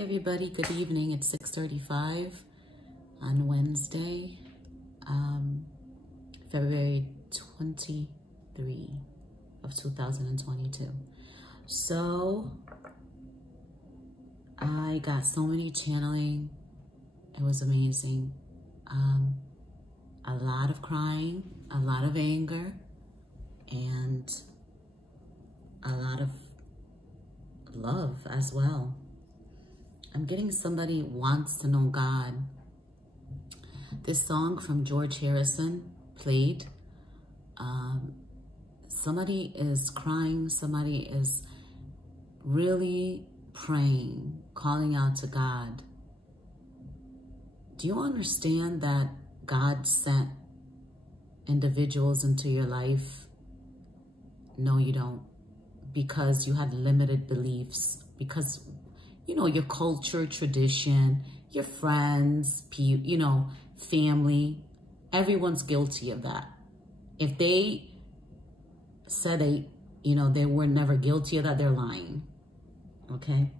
everybody, good evening. It's 6:35 on Wednesday, February 23 of 2022. So I got so many channeling. It was amazing. A lot of crying, a lot of anger, and a lot of love as well. I'm getting somebody wants to know God. This song from George Harrison played. Somebody is crying. Somebody is really praying, calling out to God. Do you understand that God sent individuals into your life? No, you don't. Because you had limited beliefs. Because, you know, your culture, tradition, your friends, you know, family, everyone's guilty of that. If they said they were never guilty of that, they're lying. Okay?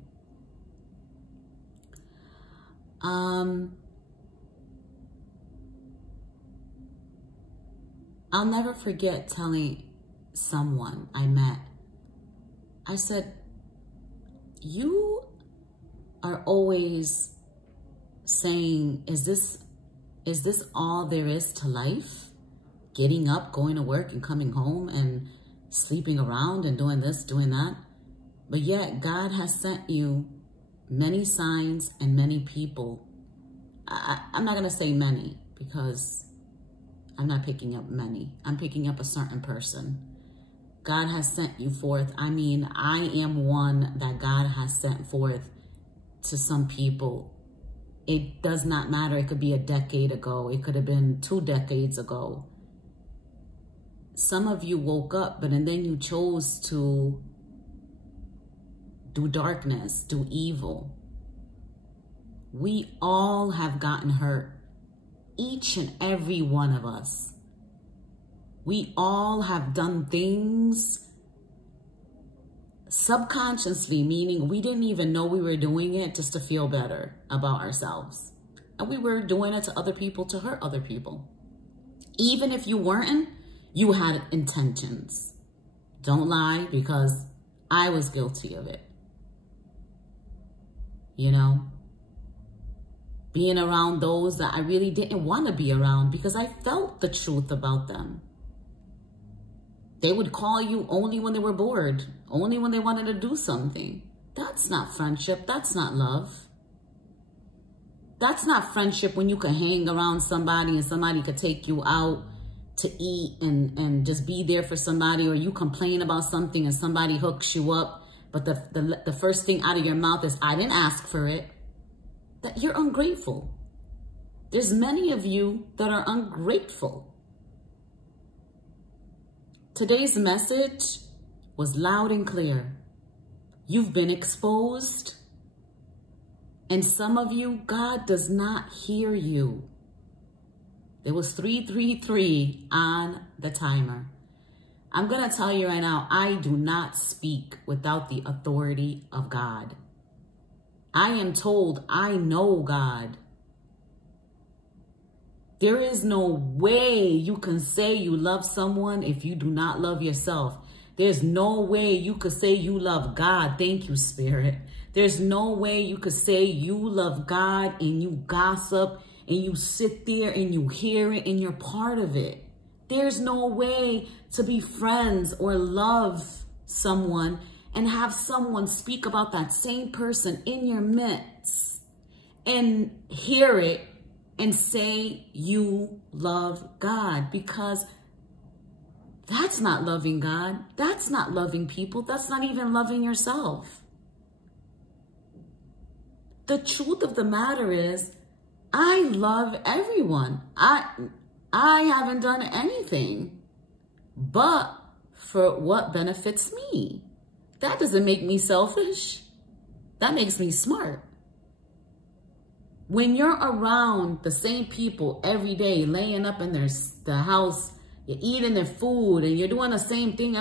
I'll never forget telling someone I met, I said, you are always saying, is this all there is to life? Getting up, going to work and coming home and sleeping around and doing this, doing that. But yet God has sent you many signs and many people. I'm not going to say many because I'm not picking up many. I'm picking up a certain person. God has sent you forth. I mean, I am one that God has sent forth to some people. It does not matter. It could be a decade ago. It could have been 2 decades ago. Some of you woke up, and then you chose to do darkness, do evil. We all have gotten hurt. Each and every one of us. We all have done things subconsciously, meaning we didn't even know we were doing it just to feel better about ourselves. And we were doing it to other people to hurt other people. Even if you weren't, you had intentions. Don't lie, because I was guilty of it. You know? Being around those that I really didn't want to be around because I felt the truth about them. They would call you only when they were bored, only when they wanted to do something. That's not friendship. That's not love. That's not friendship when you can hang around somebody and somebody could take you out to eat and just be there for somebody, or you complain about something and somebody hooks you up, but the first thing out of your mouth is, I didn't ask for it. That you're ungrateful. There's many of you that are ungrateful. Today's message was loud and clear. You've been exposed. And some of you, God does not hear you. There was 333 on the timer. I'm going to tell you right now, I do not speak without the authority of God. I am told I know God. There is no way you can say you love someone if you do not love yourself. There's no way you could say you love God. Thank you, Spirit. There's no way you could say you love God and you gossip and you sit there and you hear it and you're part of it. There's no way to be friends or love someone and have someone speak about that same person in your midst and hear it and say you love God, because that's not loving God. That's not loving people. That's not even loving yourself. The truth of the matter is, I love everyone. I haven't done anything but for what benefits me. That doesn't make me selfish. That makes me smart. When you're around the same people every day, laying up in the house, you're eating their food and you're doing the same thing,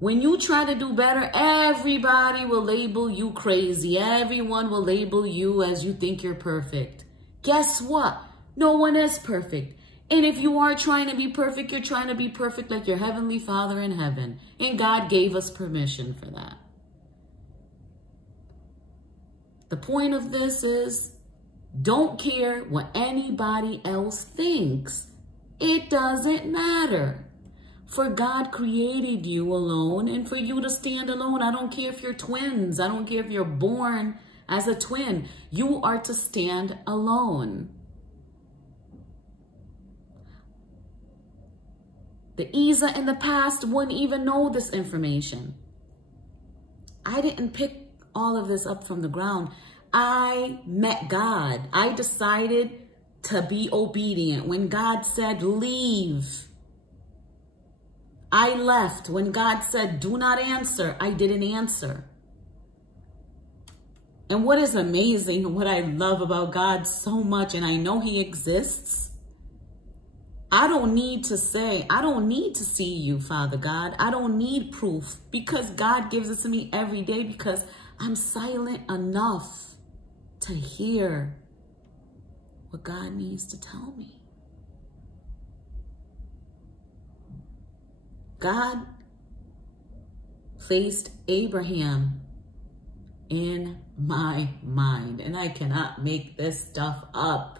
When you try to do better, everybody will label you crazy. Everyone will label you as you think you're perfect. Guess what? No one is perfect. And if you are trying to be perfect, you're trying to be perfect like your Heavenly Father in heaven. And God gave us permission for that. The point of this is, don't care what anybody else thinks. It doesn't matter. For God created you alone and for you to stand alone. I don't care if you're twins. I don't care if you're born as a twin. You are to stand alone. The Isa in the past wouldn't even know this information. I didn't pick all of this up from the ground. I met God. I decided to be obedient. When God said, leave, I left. When God said, do not answer, I didn't answer. And what is amazing, what I love about God so much, and I know he exists, I don't need to say, I don't need to see you, Father God. I don't need proof because God gives it to me every day because I'm silent enough to hear what God needs to tell me. God placed Abraham in my mind, and I cannot make this stuff up.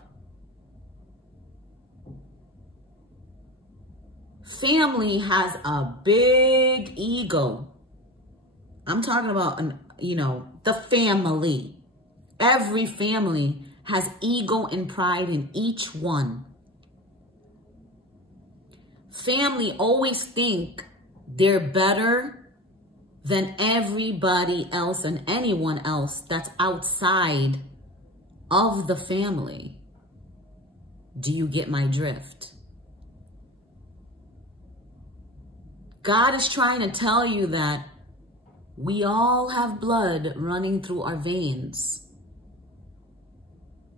Family has a big ego. I'm talking about, the family. Every family has ego and pride in each one. Family always think they're better than everybody else and anyone else that's outside of the family. Do you get my drift? God is trying to tell you that we all have blood running through our veins.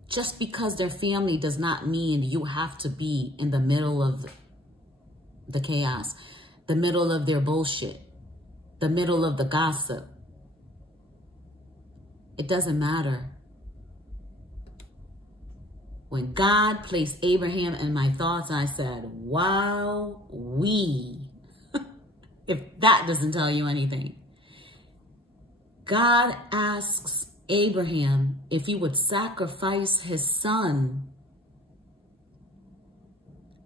Just because they're family does not mean you have to be in the middle of the chaos, the middle of their bullshit, the middle of the gossip. It doesn't matter. When God placed Abraham in my thoughts, I said, wow, if that doesn't tell you anything. God asks Abraham if he would sacrifice his son.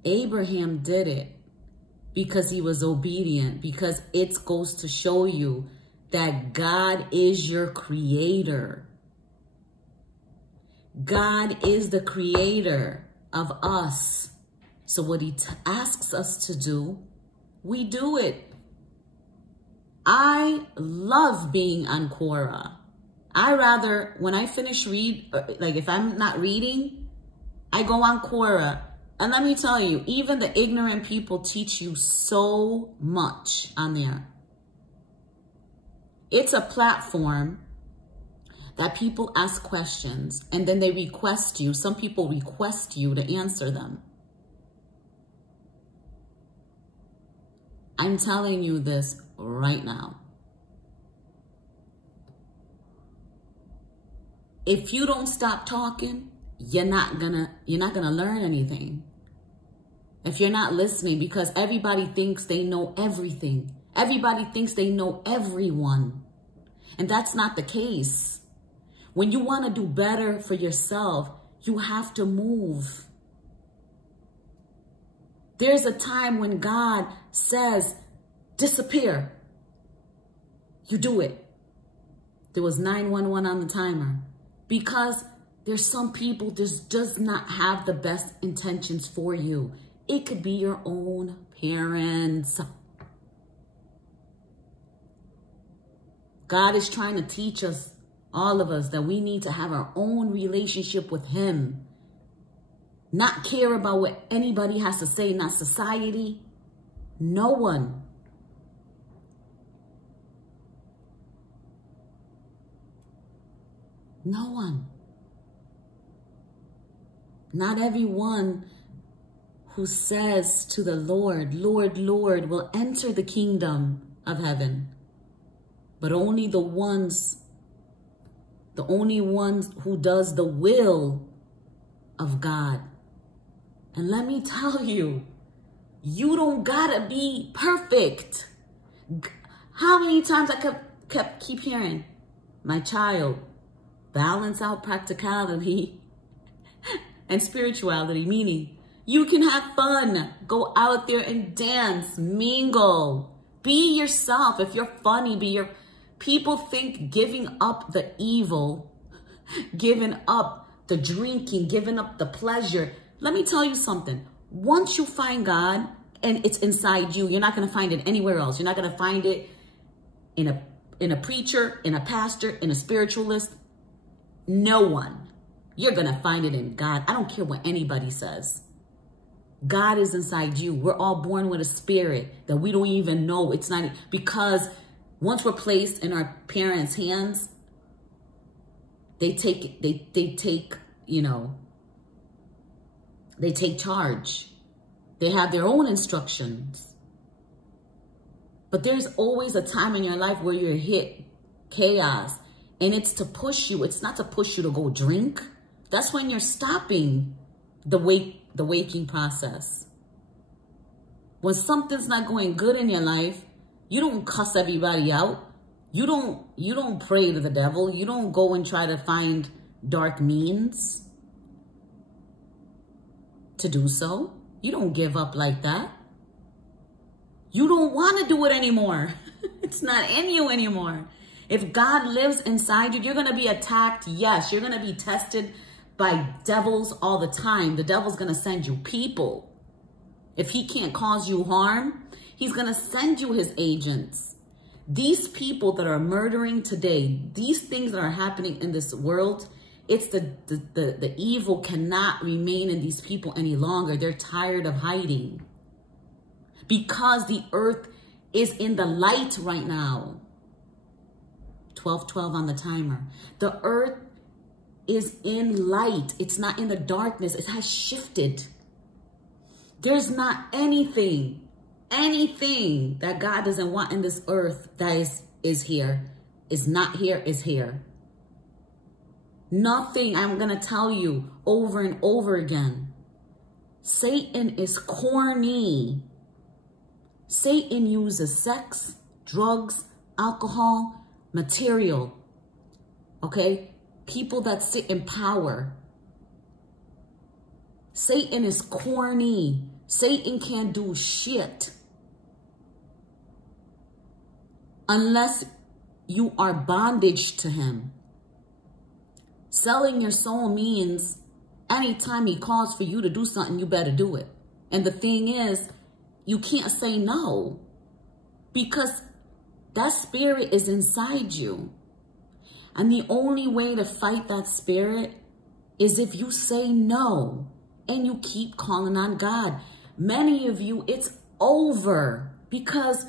Abraham did it because he was obedient, because it goes to show you that God is your creator. God is the creator of us. So what he asks us to do, we do it. I love being on Quora. when I finish if I'm not reading, I go on Quora. And let me tell you, even the ignorant people teach you so much on there. It's a platform that people ask questions and then they request you. Some people request you to answer them. I'm telling you this right now. If you don't stop talking, you're not gonna learn anything. If you're not listening, because everybody thinks they know everything. Everybody thinks they know everyone. And that's not the case. When you want to do better for yourself, you have to move. There's a time when God says, disappear. You do it. There was 911 on the timer. Because there's some people that does not have the best intentions for you. It could be your own parents. God is trying to teach us, all of us, that we need to have our own relationship with him. Not care about what anybody has to say, not society, no one. No one. Not everyone who says to the Lord, Lord, Lord, will enter the kingdom of heaven, but only the only ones who does the will of God. And let me tell you, you don't gotta be perfect. How many times I keep hearing, my child, balance out practicality and spirituality, meaning you can have fun, go out there and dance, mingle, be yourself. If you're funny, people think giving up the evil, giving up the drinking, giving up the pleasure. Let me tell you something. Once you find God and it's inside you, you're not going to find it anywhere else. You're not going to find it in a preacher, in a pastor, in a spiritualist. No one. You're going to find it in God. I don't care what anybody says. God is inside you. We're all born with a spirit that we don't even know. It's not because once we're placed in our parents' hands, they take charge. They have their own instructions. But there's always a time in your life where you're hit chaos, and it's to push you. It's not to push you to go drink. That's when you're stopping the waking process. When something's not going good in your life, you don't cuss everybody out. You don't pray to the devil. You don't go and try to find dark means to do so. You don't give up like that. You don't want to do it anymore. It's not in you anymore. If God lives inside you, you're going to be attacked. Yes, you're going to be tested by devils all the time. The devil's going to send you people. If he can't cause you harm, he's going to send you his agents. These people that are murdering today, these things that are happening in this world, it's the evil cannot remain in these people any longer. They're tired of hiding because the earth is in the light right now. 12:12 on the timer. The earth is in light. It's not in the darkness. It has shifted. There's not anything that God doesn't want in this earth that is here, is not here, is here. Nothing. I'm going to tell you over and over again. Satan is corny. Satan uses sex, drugs, alcohol, material. Okay? People that sit in power. Satan is corny. Satan can't do shit unless you are bondage to him. Selling your soul means anytime he calls for you to do something, you better do it. And the thing is, you can't say no because that spirit is inside you. And the only way to fight that spirit is if you say no and you keep calling on God. Many of you, it's over because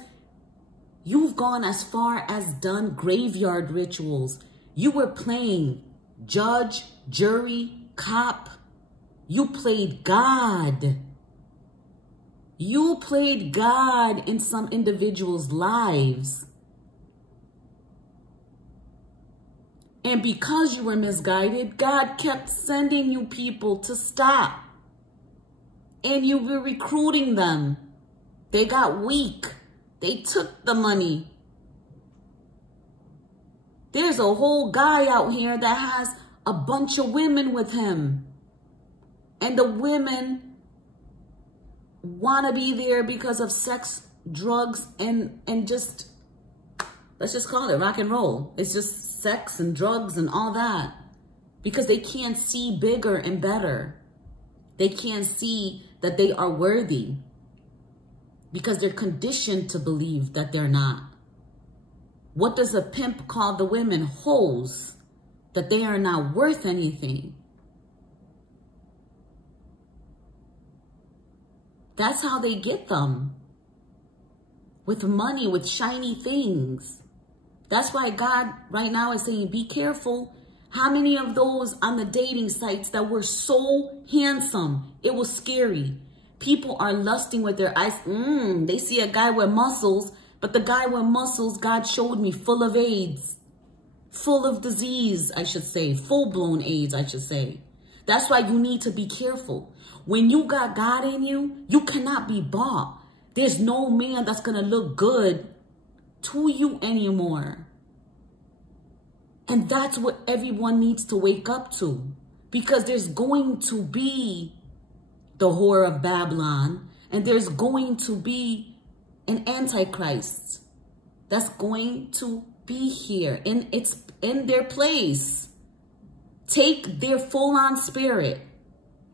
you've gone as far as done graveyard rituals. You were playing judge, jury, cop. You played God. You played God in some individuals' lives. And because you were misguided, God kept sending you people to stop. And you were recruiting them. They got weak. They took the money. There's a whole guy out here that has a bunch of women with him. And the women want to be there because of sex, drugs, and just, let's just call it rock and roll. It's just sex and drugs and all that. Because they can't see bigger and better. They can't see that they are worthy. Because they're conditioned to believe that they're not. What does a pimp call the women? Hoes. That they are not worth anything. That's how they get them. With money, with shiny things. That's why God right now is saying, be careful. How many of those on the dating sites that were so handsome? It was scary. People are lusting with their eyes. They see a guy with muscles, but But the guy with muscles, God showed me, full of AIDS, full of disease, I should say, full-blown AIDS, I should say. That's why you need to be careful. When you got God in you, you cannot be bought. There's no man that's going to look good to you anymore. And that's what everyone needs to wake up to. Because there's going to be the whore of Babylon. And there's going to be an antichrist that's going to be here. And it's in their place. Take their full-on spirit.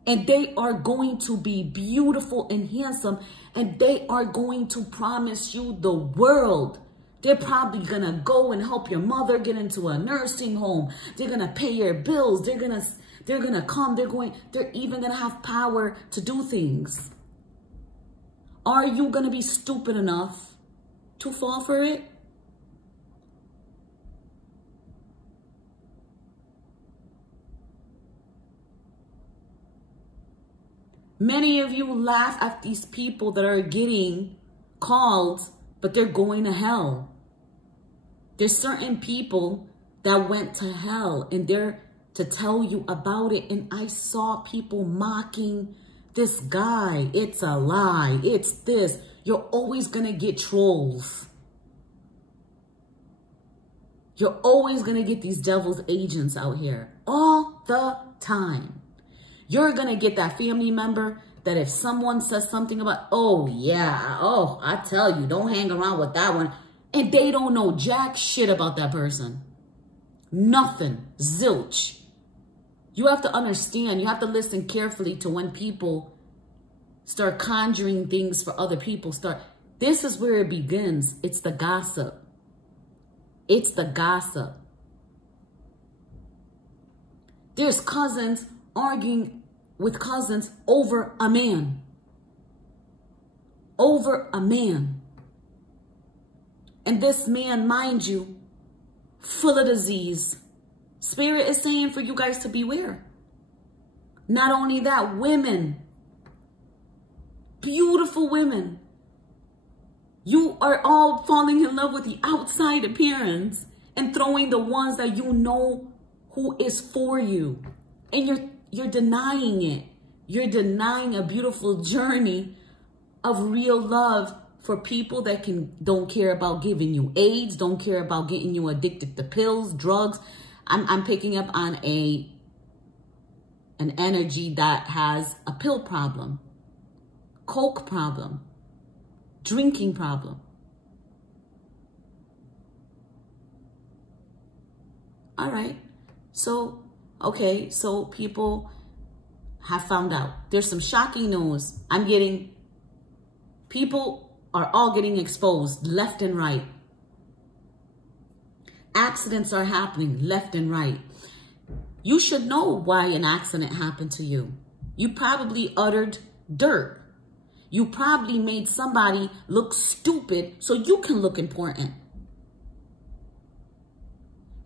And they are going to be beautiful and handsome. And they are going to promise you the world. They're probably going to go and help your mother get into a nursing home. They're going to pay your bills. They're going to come. They're even going to have power to do things. Are you going to be stupid enough to fall for it? Many of you laugh at these people that are getting called, but they're going to hell. There's certain people that went to hell, and they're to tell you about it. And I saw people mocking this guy. It's a lie. It's this. You're always going to get trolls. You're always going to get these devil's agents out here all the time. You're going to get that family member that if someone says something about, oh, yeah, oh, I tell you, don't hang around with that one. And they don't know jack shit about that person. Nothing. Zilch. You have to understand, you have to listen carefully to when people start conjuring things for other people. This is where it begins. It's the gossip. It's the gossip. There's cousins arguing with cousins over a man. Over a man. And this man, mind you, full of disease. Spirit is saying for you guys to beware. Not only that, women, beautiful women, you are all falling in love with the outside appearance and throwing the ones that you know who is for you. And you're denying it. You're denying a beautiful journey of real love for people that don't care about giving you AIDS, don't care about getting you addicted to pills, drugs. I'm picking up on an energy that has a pill problem, coke problem, drinking problem. All right. So, okay. So people have found out. There's some shocking news. People are all getting exposed left and right. Accidents are happening left and right. You should know why an accident happened to you. You probably uttered dirt. You probably made somebody look stupid so you can look important.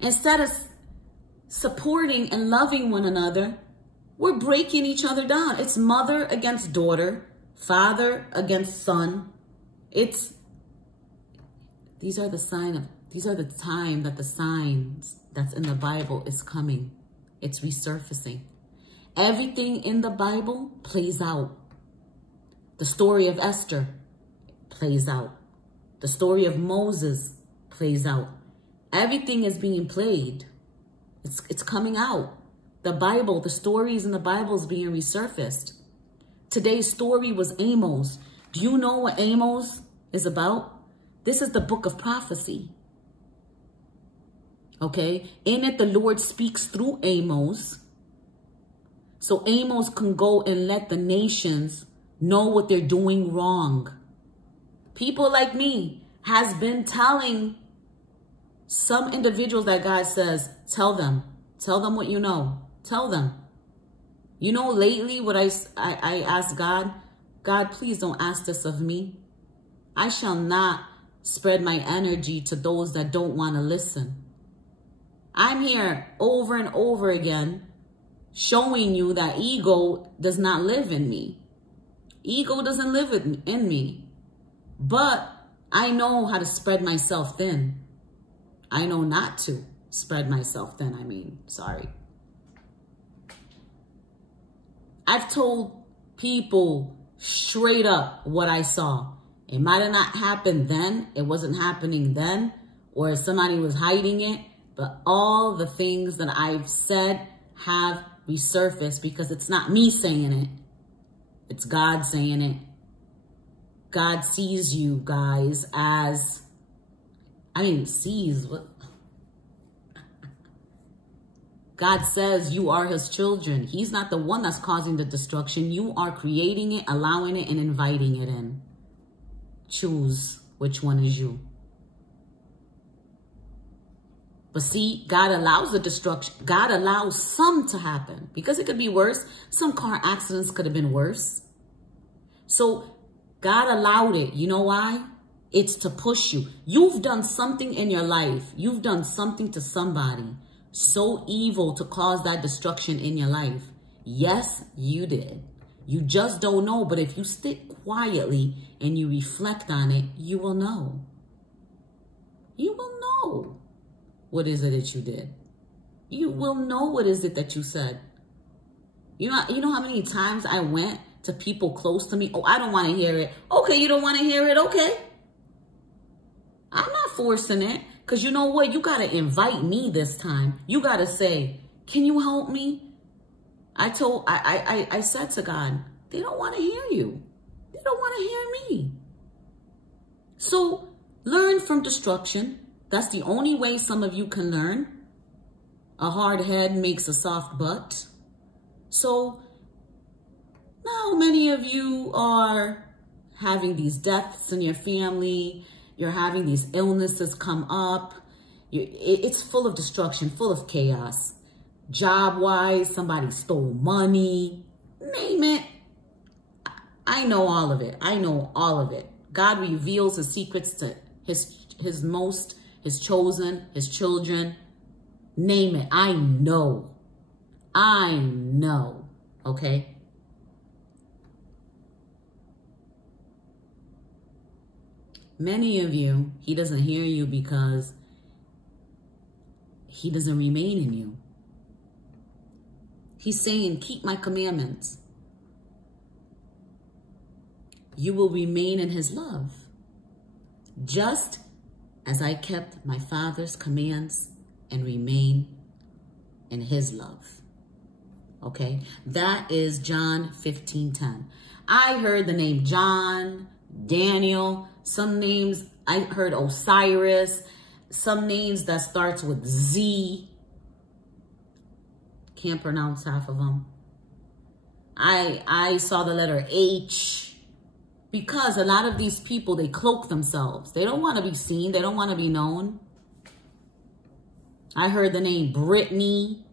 Instead of supporting and loving one another, we're breaking each other down. It's mother against daughter, father against son. These are the time that the signs that's in the Bible is coming. It's resurfacing. Everything in the Bible plays out. The story of Esther plays out. The story of Moses plays out. Everything is being played. It's coming out. The Bible, the stories in the Bible is being resurfaced. Today's story was Amos. Do you know what Amos is about? This is the book of prophecy. Okay? In it, the Lord speaks through Amos. So Amos can go and let the nations know what they're doing wrong. People like me has been telling some individuals that God says, tell them what you know. Tell them. You know, lately what I asked God, God, please don't ask this of me. I shall not spread my energy to those that don't want to listen. I'm here over and over again showing you that ego does not live in me. Ego doesn't live in me. But I know how to spread myself thin. I know not to spread myself thin, sorry. I've told people straight up what I saw. It might have not happened then. It wasn't happening then. Or somebody was hiding it. But all the things that I've said have resurfaced because it's not me saying it. It's God saying it. God sees you guys as, sees what? God says you are his children. He's not the one that's causing the destruction. You are creating it, allowing it, and inviting it in. Choose which one is you. But see, God allows the destruction. God allows some to happen because it could be worse. Some car accidents could have been worse. So God allowed it. You know why? It's to push you. You've done something in your life. You've done something to somebody so evil to cause that destruction in your life. Yes, you did. You just don't know. But if you sit quietly and you reflect on it, you will know. You will know. What is it that you did? You will know what is it that you said. You know how many times I went to people close to me? Oh, I don't want to hear it. Okay, you don't want to hear it? Okay. I'm not forcing it. Because you know what? You got to invite me this time. You got to say, can you help me? I said to God, they don't want to hear you. They don't want to hear me. So learn from destruction. That's the only way some of you can learn. A hard head makes a soft butt. So now many of you are having these deaths in your family. You're having these illnesses come up. It's full of destruction, full of chaos. Job-wise, somebody stole money. Name it. I know all of it. I know all of it. God reveals his secrets to his chosen, his children. Name it. I know. I know. Okay? Many of you, he doesn't hear you because he doesn't remain in you. He's saying, keep my commandments. You will remain in his love. Just as I kept my Father's commands and remain in his love. Okay? That is John 15:10. I heard the name John, Daniel, some names, I heard Osiris, some names that starts with Z. Can't pronounce half of them. I saw the letter H. Because a lot of these people, they cloak themselves. They don't want to be seen. They don't want to be known. I heard the name Brittany.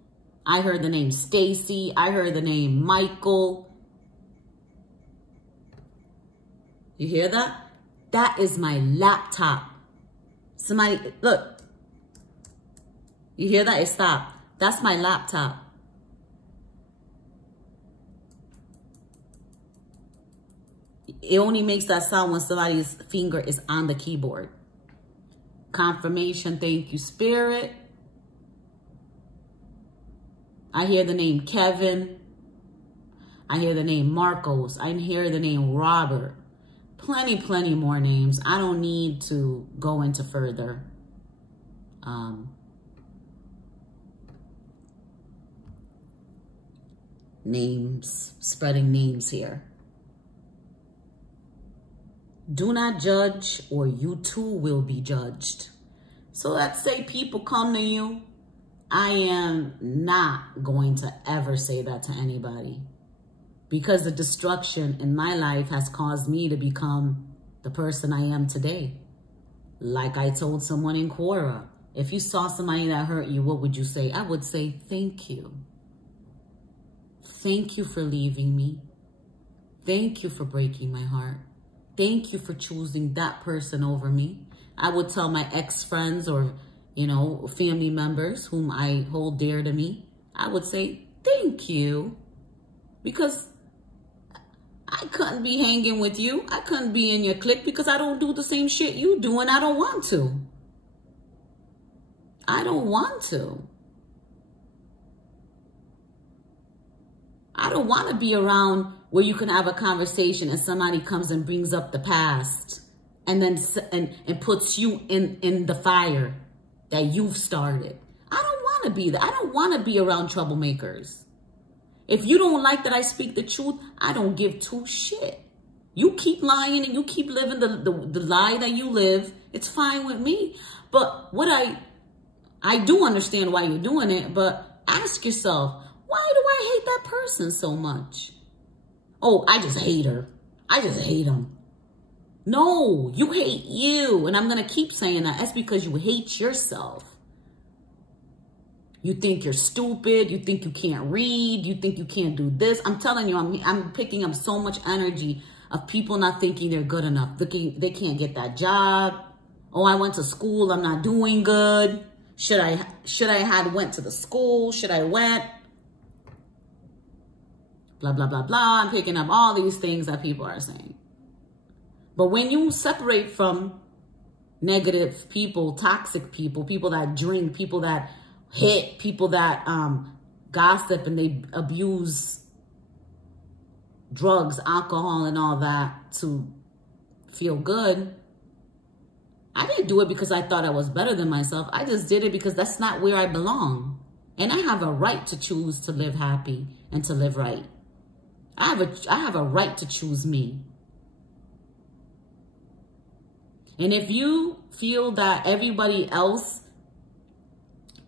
I heard the name Stacy. I heard the name Michael. You hear that? That is my laptop. Somebody, look. You hear that? It stopped. That's my laptop. It only makes that sound when somebody's finger is on the keyboard. Confirmation, thank you, Spirit. I hear the name Kevin. I hear the name Marcos. I hear the name Robert. Plenty more names. I don't need to go into further. Names, spreading names here. Do not judge or you too will be judged. So let's say people come to you. I am not going to ever say that to anybody because the destruction in my life has caused me to become the person I am today. Like I told someone in Quora, if you saw somebody that hurt you, what would you say? I would say, thank you. Thank you for leaving me. Thank you for breaking my heart. Thank you for choosing that person over me. I would tell my ex-friends or, family members whom I hold dear to me. I would say, thank you. Because I couldn't be hanging with you. I couldn't be in your clique because I don't do the same shit you do and I don't want to. I don't want to. I don't want to be around where you can have a conversation and somebody comes and brings up the past and then and puts you in the fire that you've started. I don't want to be there. I don't want to be around troublemakers. If you don't like that I speak the truth, I don't give two shit. You keep lying and you keep living the lie that you live. It's fine with me. But what I do understand why you're doing it, but ask yourself, why do I hate that person so much? Oh, I just hate her. I just hate him. No, you hate you. And I'm going to keep saying that. That's because you hate yourself. You think you're stupid. You think you can't read. You think you can't do this. I'm telling you, I'm picking up so much energy of people not thinking they're good enough. They can't get that job. Oh, I went to school. I'm not doing good. Should I had went to the school? Should I went? Blah, blah, blah, blah. I'm picking up all these things that people are saying. But when you separate from negative people, toxic people, people that drink, people that hit, people that gossip and they abuse drugs, alcohol, and all that to feel good. I didn't do it because I thought I was better than myself. I just did it because that's not where I belong. And I have a right to choose to live happy and to live right. I have a right to choose me. And if you feel that everybody else,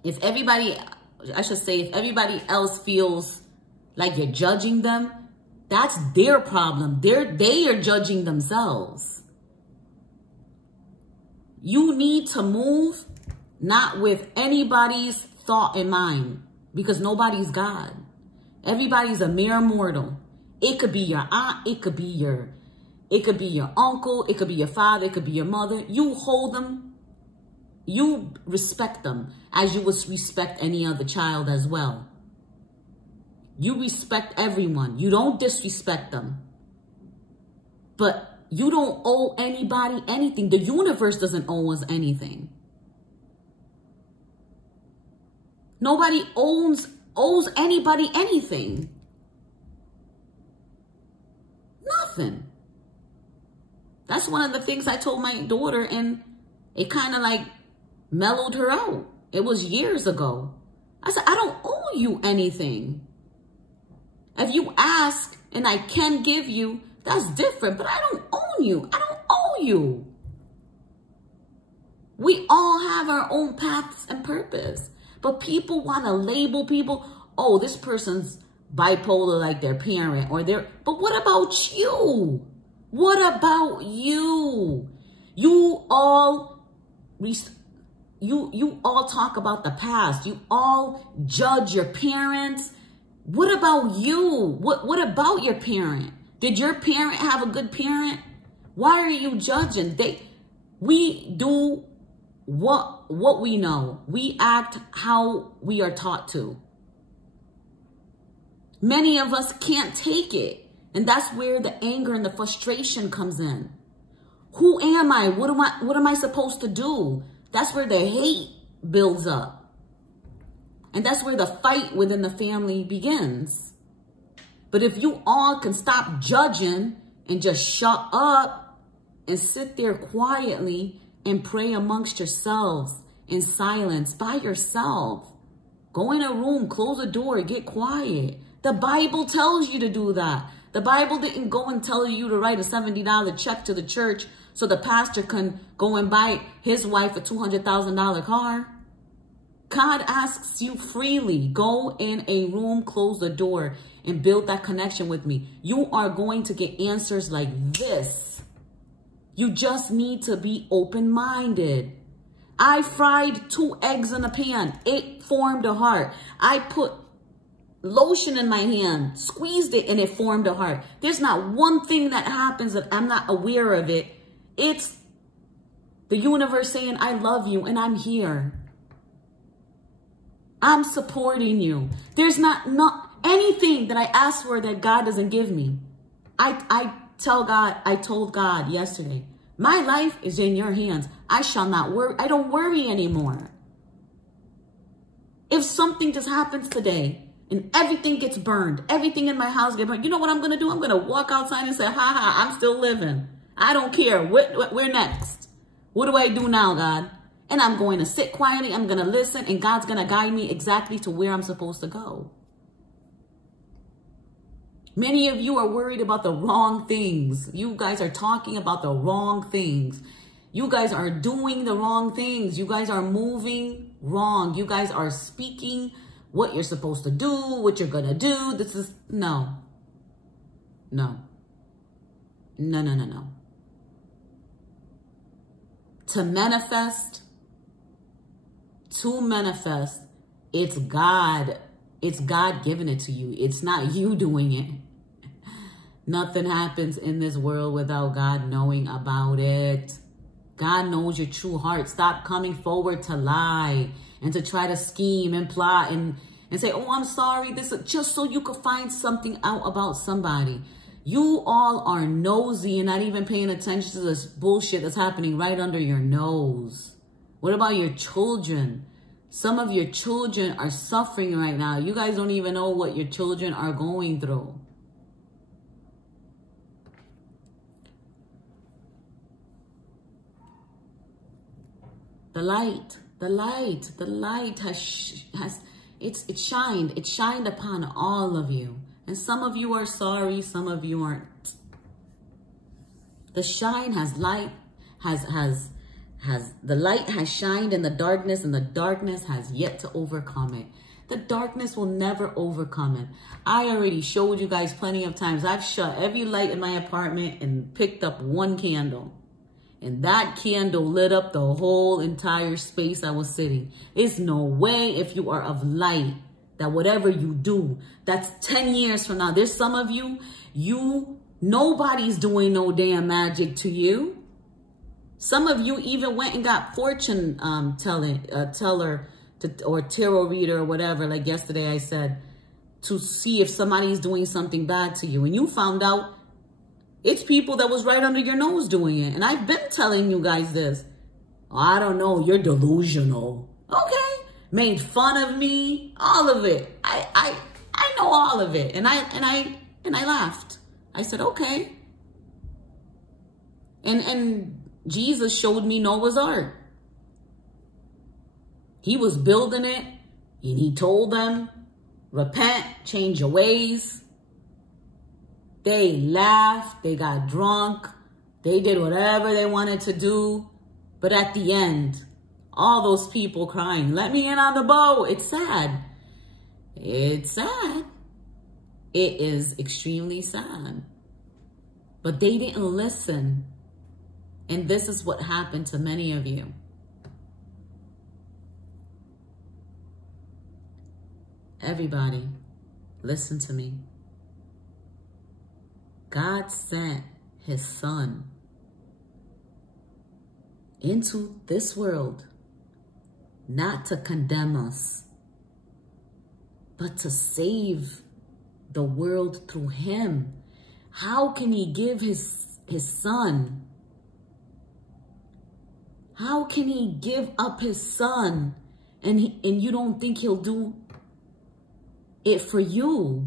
if everybody else feels like you're judging them, that's their problem. They are judging themselves. You need to move not with anybody's thought in mind, because nobody's God. Everybody's a mere mortal. It could be your aunt, it could be your uncle, it could be your father, it could be your mother. You hold them, you respect them as you would respect any other child as well. You respect everyone. You don't disrespect them. But you don't owe anybody anything. The universe doesn't owe us anything. Nobody owes anybody anything. Nothing. That's one of the things I told my daughter, and it kind of like mellowed her out. It was years ago. I said, I don't owe you anything. If you ask and I can give you, that's different, but I don't own you. I don't owe you. We all have our own paths and purpose, but people want to label people. Oh, this person's bipolar like their parent or their, but what about you? What about you? You all talk about the past. You all judge your parents. What about you? What about your parent? Did your parent have a good parent? Why are you judging? We do what we know. We act how we are taught to. Many of us can't take it. And that's where the anger and the frustration comes in. Who am I? What am I supposed to do? That's where the hate builds up. And that's where the fight within the family begins. But if you all can stop judging and just shut up and sit there quietly and pray amongst yourselves in silence by yourself. Go in a room, close the door, get quiet. The Bible tells you to do that. The Bible didn't go and tell you to write a $70 check to the church so the pastor can go and buy his wife a $200,000 car. God asks you freely, go in a room, close the door, and build that connection with me. You are going to get answers like this. You just need to be open-minded. I fried 2 eggs in a pan. It formed a heart. I put lotion in my hand, squeezed it, and it formed a heart. There's not one thing that happens that I'm not aware of it. It's the universe saying, I love you and I'm here. I'm supporting you. There's not anything that I ask for that God doesn't give me. I told God yesterday, my life is in your hands. I shall not worry. I don't worry anymore. If something just happens today and everything gets burned, everything in my house gets burned, you know what I'm going to do? I'm going to walk outside and say, ha ha, I'm still living. I don't care. We're next. What do I do now, God? And I'm going to sit quietly. I'm going to listen, and God's going to guide me exactly to where I'm supposed to go. Many of you are worried about the wrong things. You guys are talking about the wrong things. You guys are doing the wrong things. You guys are moving wrong. You guys are speaking what you're supposed to do, what you're going to do. This is, no. No. No, no, no, no. To manifest, it's God. It's God giving it to you. It's not you doing it. Nothing happens in this world without God knowing about it. God knows your true heart. Stop coming forward to lie and to try to scheme and plot and say, oh, I'm sorry. This is just so you could find something out about somebody. You all are nosy and not even paying attention to this bullshit that's happening right under your nose. What about your children? Some of your children are suffering right now. You guys don't even know what your children are going through. The light has it shined upon all of you. And some of you are sorry, some of you aren't. The shine has the light has shined in the darkness, and the darkness has yet to overcome it. The darkness will never overcome it. I already showed you guys plenty of times. I've shut every light in my apartment and picked up one candle. And that candle lit up the whole entire space I was sitting. It's no way, if you are of light, that whatever you do, that's 10 years from now. There's some of you, nobody's doing no damn magic to you. Some of you even went and got fortune teller or tarot reader or whatever, like yesterday I said, to see if somebody's doing something bad to you. And you found out it's people that was right under your nose doing it. And I've been telling you guys this. Oh, I don't know, you're delusional. Okay. Made fun of me, all of it. I know all of it. And I laughed. I said, okay. And Jesus showed me Noah's Ark. He was building it, and he told them, repent, change your ways. They laughed, they got drunk, they did whatever they wanted to do. But at the end, all those people crying, let me in on the boat. It's sad. It's sad. It is extremely sad. But they didn't listen. And this is what happened to many of you. Everybody, listen to me. God sent his son into this world, not to condemn us, but to save the world through him. How can he give his son? How can he give up his son and you don't think he'll do it for you?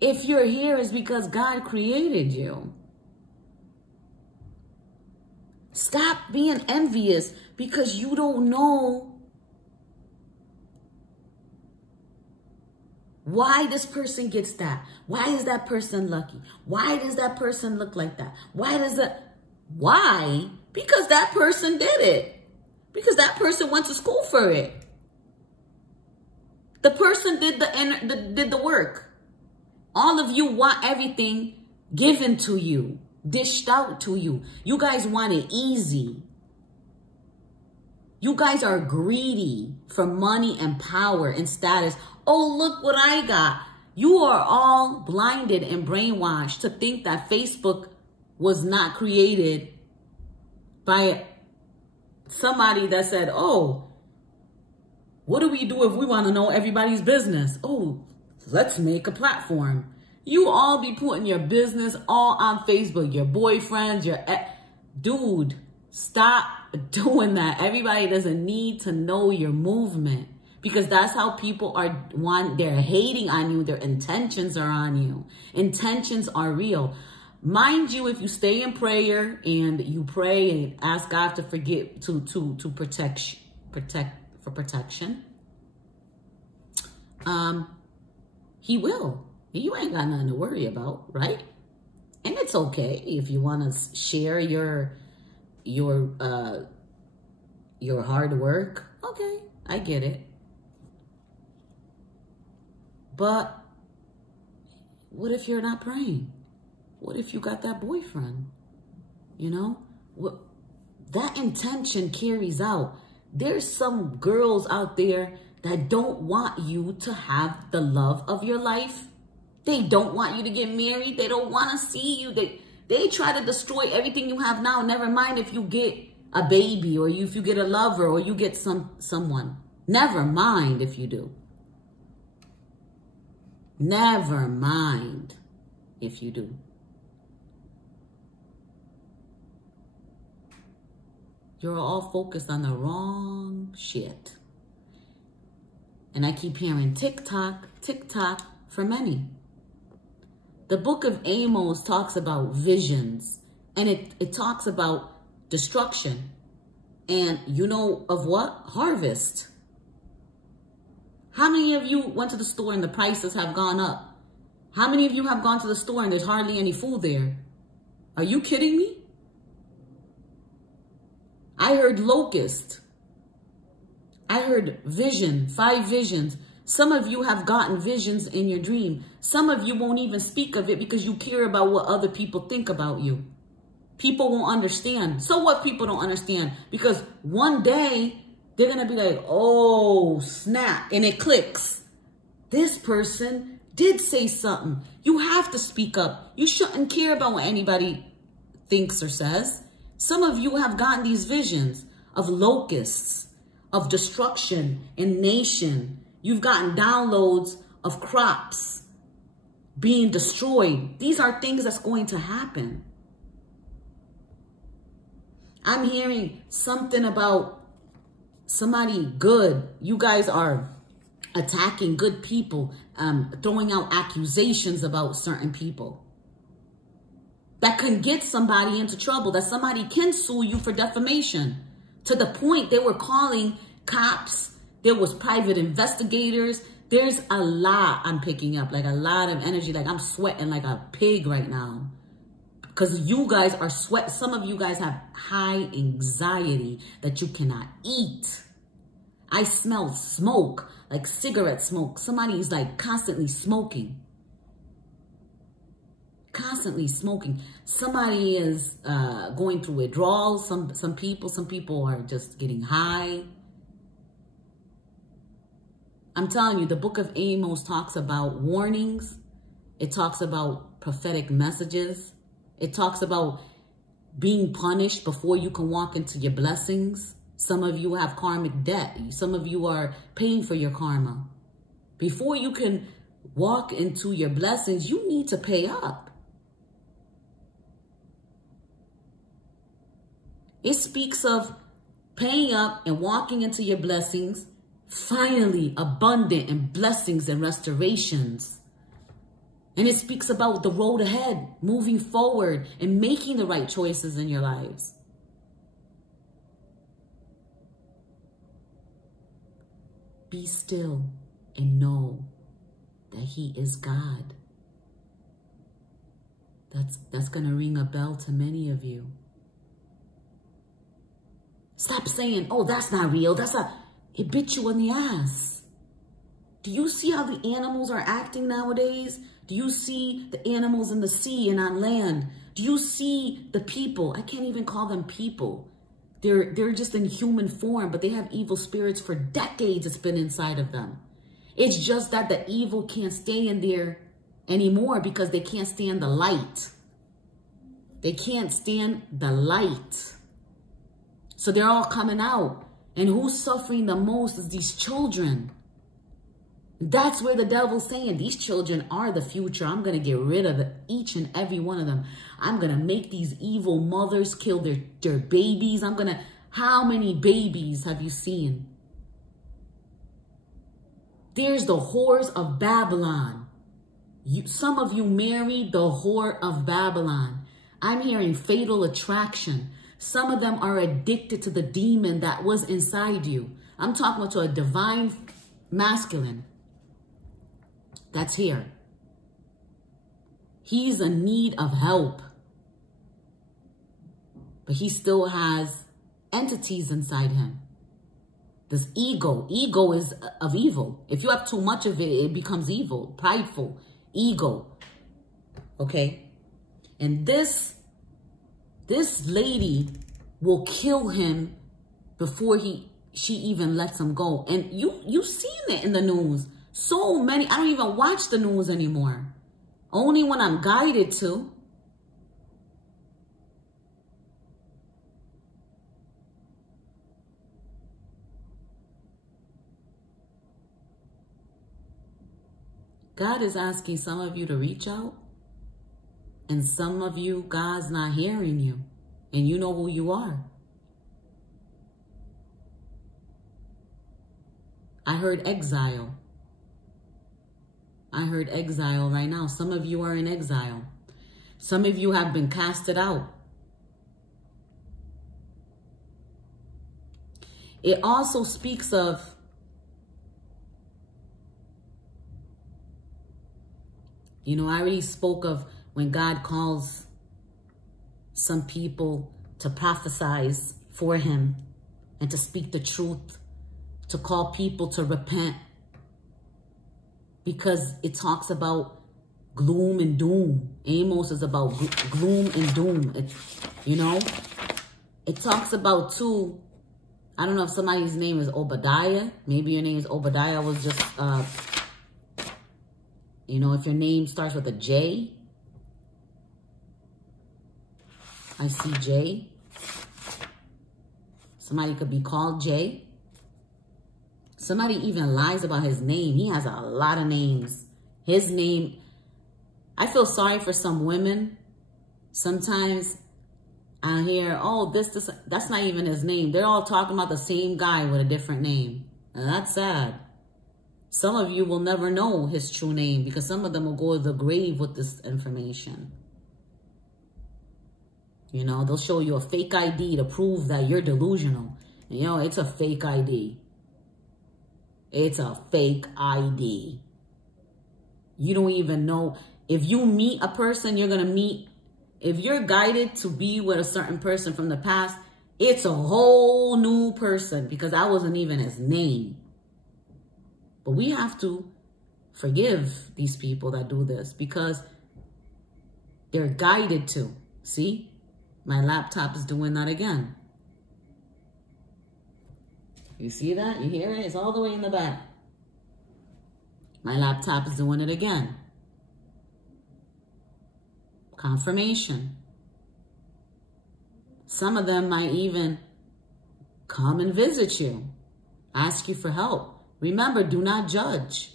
If you're here, it's because God created you. Stop being envious because you don't know why this person gets that. Why is that person lucky? Why does that person look like that? Why? Because that person did it. Because that person went to school for it. The person did the work. All of you want everything given to you, dished out to you. You guys want it easy. You guys are greedy for money and power and status. Oh, look what I got. You are all blinded and brainwashed to think that Facebook was not created by somebody that said, oh, what do we do if we want to know everybody's business? Oh, let's make a platform. You all be putting your business all on Facebook, your boyfriends, dude, stop doing that. Everybody doesn't need to know your movement, because that's how people they're hating on you. Their intentions are on you. Intentions are real. Mind you, if you stay in prayer and you pray and ask God to forgive, to protection, he will. You ain't got nothing to worry about, right? And it's okay if you want to share your hard work. Okay, I get it. But what if you're not praying? What if you got that boyfriend? You know, that intention carries out. There's some girls out there that don't want you to have the love of your life. They don't want you to get married. They don't want to see you. They try to destroy everything you have now. Never mind if you get a baby, or if you get a lover, or you get someone. Never mind if you do. Never mind if you do. You're all focused on the wrong shit. And I keep hearing TikTok, TikTok for many. The book of Amos talks about visions, and it talks about destruction. And you know of what? Harvest. How many of you went to the store and the prices have gone up? How many of you have gone to the store and there's hardly any food there? Are you kidding me? I heard locust. I heard vision, 5 visions. Some of you have gotten visions in your dream. Some of you won't even speak of it because you care about what other people think about you. People won't understand. So what people don't understand? Because one day they're going to be like, oh, snap. And it clicks. This person did say something. You have to speak up. You shouldn't care about what anybody thinks or says. Some of you have gotten these visions of locusts, of destruction in nation. You've gotten downloads of crops being destroyed. These are things that's going to happen. I'm hearing something about somebody good. You guys are attacking good people, throwing out accusations about certain people. That can get somebody into trouble, that somebody can sue you for defamation. To the point they were calling cops. There was private investigators. There's a lot I'm picking up, like a lot of energy. Like I'm sweating like a pig right now. Because you guys are sweat. Some of you guys have high anxiety that you cannot eat. I smell smoke, like cigarette smoke. Somebody's like constantly smoking. Constantly smoking. Somebody is going through withdrawals. Some people are just getting high. I'm telling you, the book of Amos talks about warnings. It talks about prophetic messages. It talks about being punished before you can walk into your blessings. Some of you have karmic debt. Some of you are paying for your karma. Before you can walk into your blessings, you need to pay up. It speaks of paying up and walking into your blessings, finally abundant in blessings and restorations. And it speaks about the road ahead, moving forward and making the right choices in your lives. Be still and know that He is God. That's going to ring a bell to many of you. Stop saying, oh, that's not real. It bit you in the ass. Do you see how the animals are acting nowadays? Do you see the animals in the sea and on land? Do you see the people? I can't even call them people. They're just in human form, but they have evil spirits for decades. It's been inside of them. It's just that the evil can't stay in there anymore because they can't stand the light. They can't stand the light. So they're all coming out. And who's suffering the most is these children. That's where the devil's saying, these children are the future. I'm going to get rid of each and every one of them. I'm going to make these evil mothers kill their babies. How many babies have you seen? There's the whores of Babylon. Some of you married the whore of Babylon. I'm hearing fatal attraction. Some of them are addicted to the demon that was inside you. I'm talking about a divine masculine that's here. He's in need of help, but he still has entities inside him. This ego is of evil. If you have too much of it, it becomes evil, prideful, ego. Okay? And this lady will kill him before she even lets him go. And you've seen it in the news. So many, I don't even watch the news anymore. Only when I'm guided to. God is asking some of you to reach out. And some of you, God's not hearing you. And you know who you are. I heard exile. I heard exile right now. Some of you are in exile. Some of you have been casted out. It also speaks of I already spoke of when God calls some people to prophesize for him and to speak the truth, to call people to repent, because it talks about gloom and doom. Amos is about gloom and doom. It talks about too, I don't know if somebody's name is Obadiah. Maybe your name is Obadiah. I was just, if your name starts with a J. I see J. Somebody could be called J. Somebody even lies about his name. He has a lot of names. His name, I feel sorry for some women. Sometimes I hear, oh, this, that's not even his name. They're all talking about the same guy with a different name. And that's sad. Some of you will never know his true name because some of them will go to the grave with this information. They'll show you a fake ID to prove that you're delusional. And, it's a fake ID. It's a fake ID. You don't even know. If you meet a person, you're going to meet. If you're guided to be with a certain person from the past, it's a whole new person because that wasn't even his name. But we have to forgive these people that do this because they're guided to. See? My laptop is doing that again. You see that? You hear it? It's all the way in the back. My laptop is doing it again. Confirmation. Some of them might even come and visit you. Ask you for help. Remember, do not judge.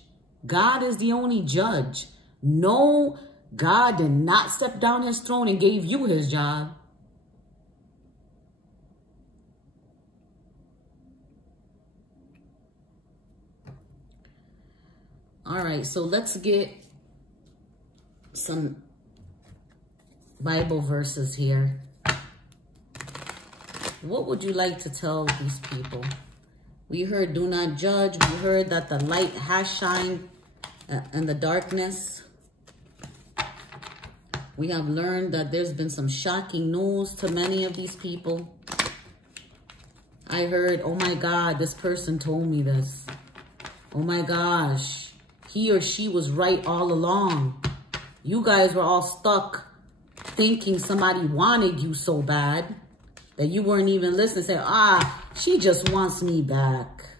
God is the only judge. No, God did not step down his throne and gave you his job. All right, so let's get some Bible verses here. What would you like to tell these people? We heard do not judge. We heard that the light has shined in the darkness. We have learned that there's been some shocking news to many of these people. I heard, oh my God, this person told me this. Oh my gosh. He or she was right all along. You guys were all stuck thinking somebody wanted you so bad that you weren't even listening. Say, she just wants me back.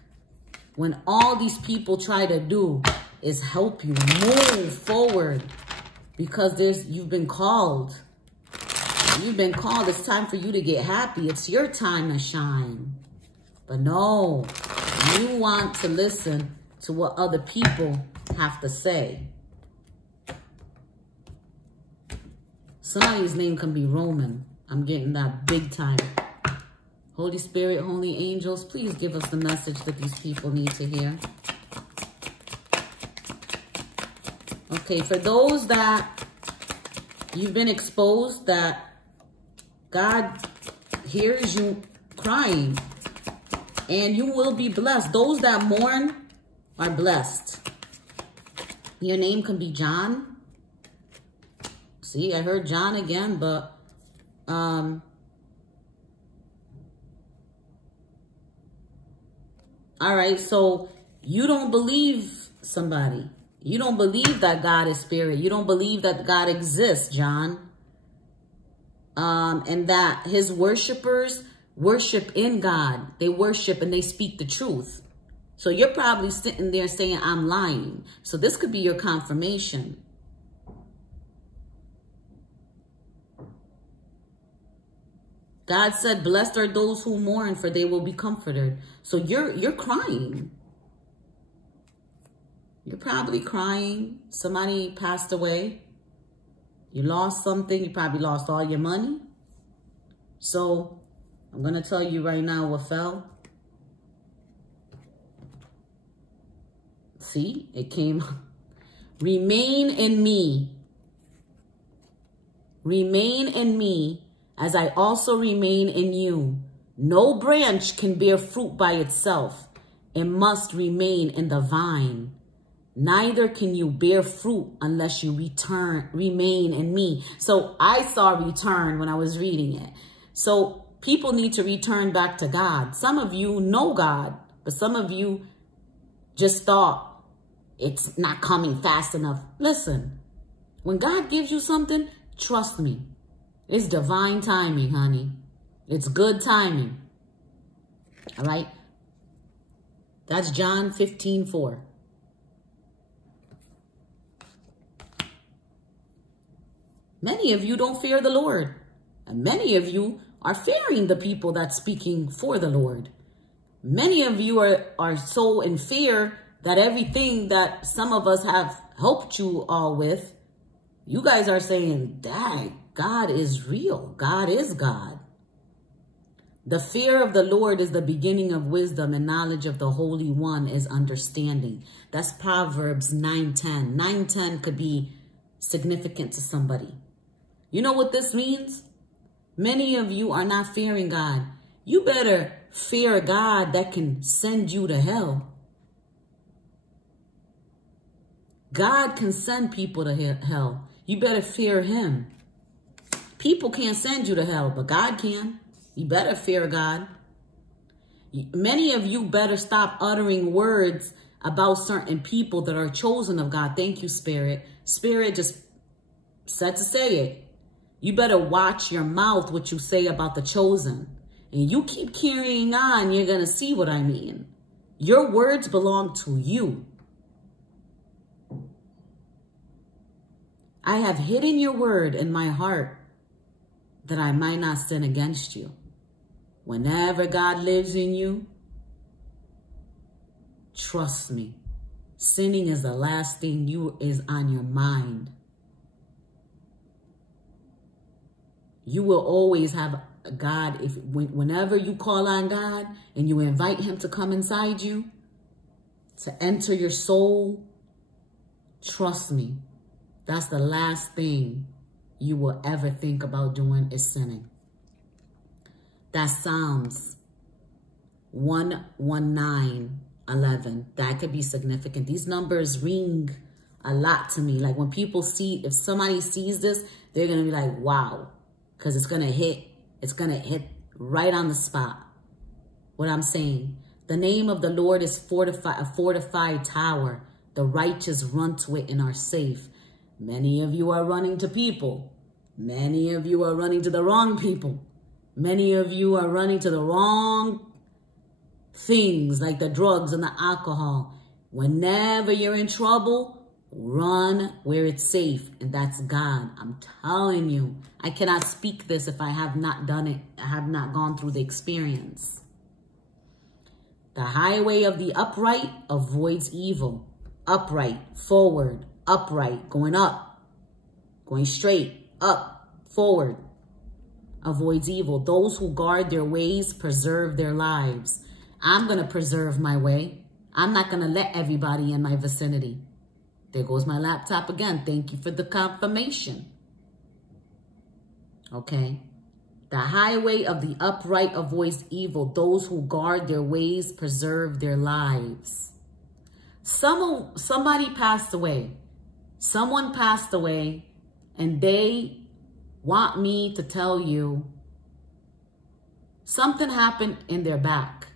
When all these people try to do is help you move forward because you've been called. You've been called. It's time for you to get happy. It's your time to shine. But no, you want to listen to what other people have to say. Somebody's name can be Roman. I'm getting that big time. Holy Spirit, holy angels, please give us the message that these people need to hear. Okay, for those that you've been exposed, that God hears you crying and you will be blessed. Those that mourn are blessed. Your name can be John. See, I heard John again, but all right, so you don't believe somebody. You don't believe that God is spirit. You don't believe that God exists, John. And that his worshipers worship in God. They worship and they speak the truth. So you're probably sitting there saying, I'm lying. So this could be your confirmation. God said, blessed are those who mourn, for they will be comforted. So you're crying. You're probably crying. Somebody passed away. You lost something. You probably lost all your money. So I'm going to tell you right now what fell. See, it came. Remain in me. Remain in me, as I also remain in you. No branch can bear fruit by itself. It must remain in the vine. Neither can you bear fruit unless you remain in me. So I saw return when I was reading it. So people need to return back to God. Some of you know God, but some of you just thought it's not coming fast enough. Listen, when God gives you something, trust me. It's divine timing, honey. It's good timing. All right? That's John 15:4. Many of you don't fear the Lord. And many of you are fearing the people that's speaking for the Lord. Many of you are so in fear that everything that some of us have helped you all with, you guys are saying, dang, God is real. God is God. The fear of the Lord is the beginning of wisdom, and knowledge of the Holy One is understanding. That's Proverbs 9:10. 9:10 could be significant to somebody. You know what this means? Many of you are not fearing God. You better fear a God that can send you to hell. God can send people to hell. You better fear him. People can't send you to hell, but God can. You better fear God. Many of you better stop uttering words about certain people that are chosen of God. Thank you, Spirit. Spirit just said to say it. You better watch your mouth, what you say about the chosen. And you keep carrying on, you're going to see what I mean. Your words belong to you. I have hidden your word in my heart that I might not sin against you. Whenever God lives in you, trust me, sinning is the last thing is on your mind. You will always have God. Whenever you call on God and you invite him to come inside you, to enter your soul, trust me, that's the last thing you will ever think about doing is sinning. That's Psalms 119:11. That could be significant. These numbers ring a lot to me. Like when people see, if somebody sees this, they're going to be like, wow. Because it's going to hit right on the spot. What I'm saying. The name of the Lord is a fortified tower. The righteous run to it and are safe. Many of you are running to people. Many of you are running to the wrong people. Many of you are running to the wrong things like the drugs and the alcohol. Whenever you're in trouble, run where it's safe, and that's God. I'm telling you, I cannot speak this if I have not done it. I have not gone through the experience. The highway of the upright avoids evil. Upright, forward, upright, going up, going straight, up, forward, avoids evil. Those who guard their ways preserve their lives. I'm going to preserve my way. I'm not going to let everybody in my vicinity. There goes my laptop again. Thank you for the confirmation. Okay. The highway of the upright avoids evil. Those who guard their ways preserve their lives. Somebody passed away. Someone passed away, and they want me to tell you something happened in their back.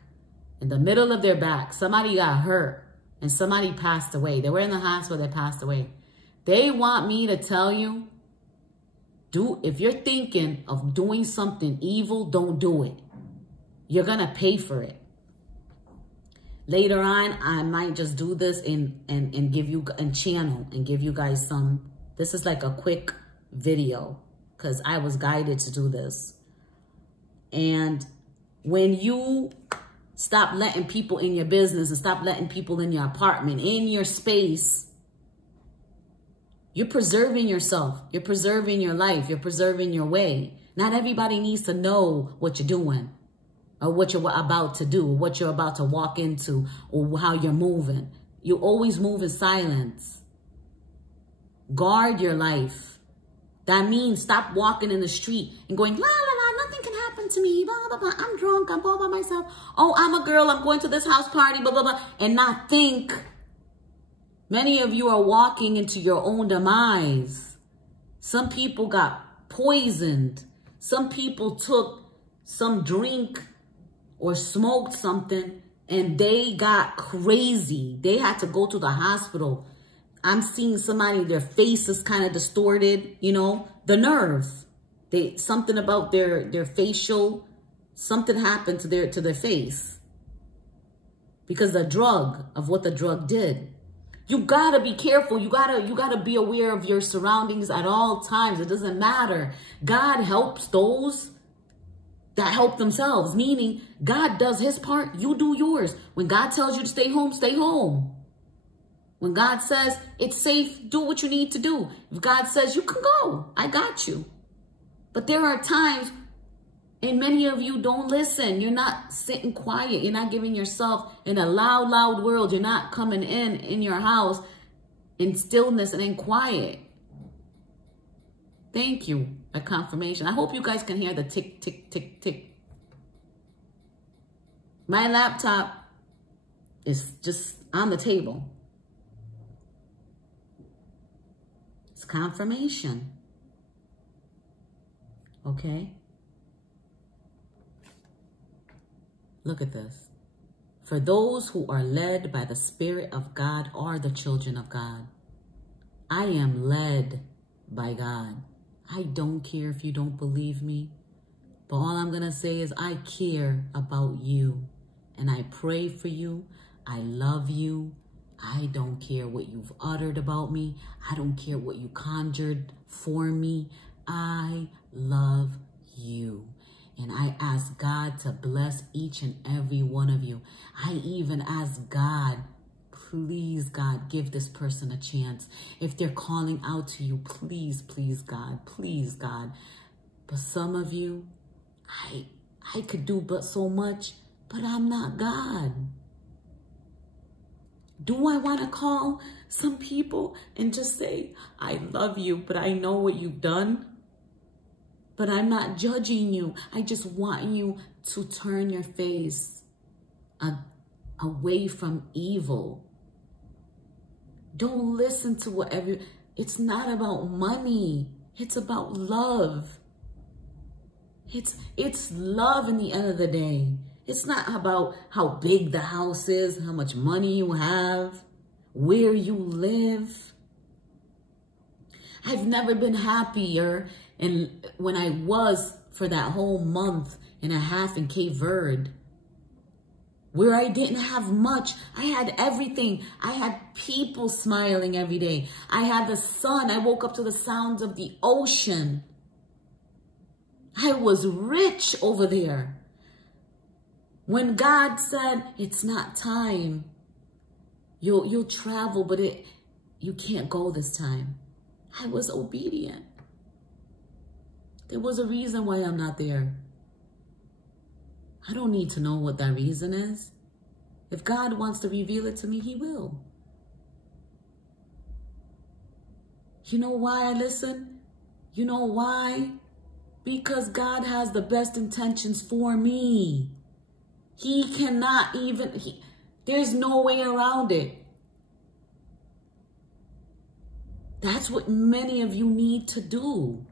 In the middle of their back, somebody got hurt and somebody passed away. They were in the hospital, they passed away. They want me to tell you, if you're thinking of doing something evil, don't do it. You're going to pay for it. Later on, I might just do this and give you a channel and give you guys some. This is like a quick video because I was guided to do this. And when you stop letting people in your business and stop letting people in your apartment, in your space, you're preserving yourself. You're preserving your life. You're preserving your way. Not everybody needs to know what you're doing or what you're about to do, or what you're about to walk into, or how you're moving. You always move in silence. Guard your life. That means stop walking in the street and going, la, la, la, nothing can happen to me, blah, blah, blah. I'm drunk, I'm all by myself. Oh, I'm a girl, I'm going to this house party, blah, blah, blah. And not think. Many of you are walking into your own demise. Some people got poisoned. Some people took some drink or smoked something and they got crazy. They had to go to the hospital. I'm seeing somebody, their face is kind of distorted, you know, the nerve. Something about their facial, something happened to their face because the drug, of what the drug did. You gotta be careful. You gotta be aware of your surroundings at all times. It doesn't matter. God helps those that help themselves, meaning God does his part, you do yours. When God tells you to stay home, stay home. When God says it's safe, do what you need to do. If God says you can go, I got you. But there are times, and many of you don't listen. You're not sitting quiet. You're not giving yourself in a loud, loud world. You're not coming in your house in stillness and in quiet. Thank you. A confirmation. I hope you guys can hear the tick, tick, tick, tick. My laptop is just on the table. It's confirmation. Okay? Look at this. For those who are led by the Spirit of God are the children of God. I am led by God. I don't care if you don't believe me, but all I'm going to say is I care about you, and I pray for you. I love you. I don't care what you've uttered about me. I don't care what you conjured for me. I love you. And I ask God to bless each and every one of you. I even ask God, please, God, give this person a chance. If they're calling out to you, please, please, God, please, God. But some of you, I could do but so much, but I'm not God. Do I want to call some people and just say, I love you, but I know what you've done? But I'm not judging you. I just want you to turn your face away from evil. Don't listen to whatever. It's not about money. It's about love. It's love in the end of the day. It's not about how big the house is, how much money you have, where you live. I've never been happier. And when I was for that whole month and a half in Cape Verde, where I didn't have much, I had everything. I had people smiling every day. I had the sun. I woke up to the sounds of the ocean. I was rich over there. When God said, it's not time, you'll travel, but you can't go this time. I was obedient. There was a reason why I'm not there. I don't need to know what that reason is. If God wants to reveal it to me, he will. You know why I listen? You know why? Because God has the best intentions for me. He cannot even, there's no way around it. That's what many of you need to do.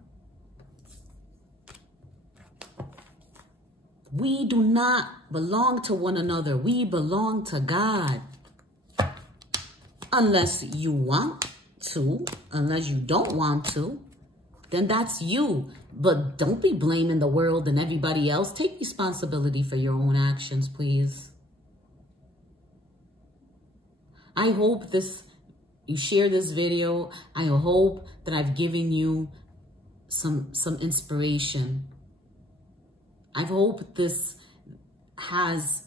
We do not belong to one another. We belong to God. Unless you want to, unless you don't want to, then that's you. But don't be blaming the world and everybody else. Take responsibility for your own actions, please. I hope you share this video. I hope that I've given you some inspiration. I hope this has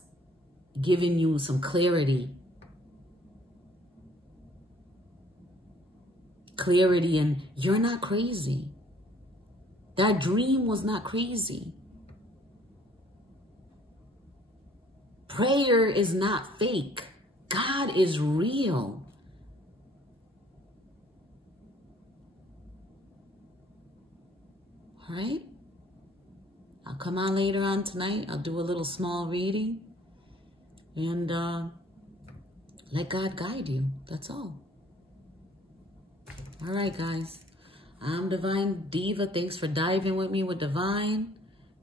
given you some clarity. Clarity, and you're not crazy. That dream was not crazy. Prayer is not fake. God is real. All right? I'll come on later on tonight. I'll do a little small reading. And let God guide you. That's all. All right, guys. I'm Divine Diva. Thanks for diving with me with Divine.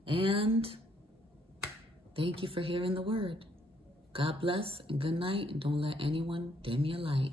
And thank you for hearing the word. God bless and good night. And don't let anyone dim your light.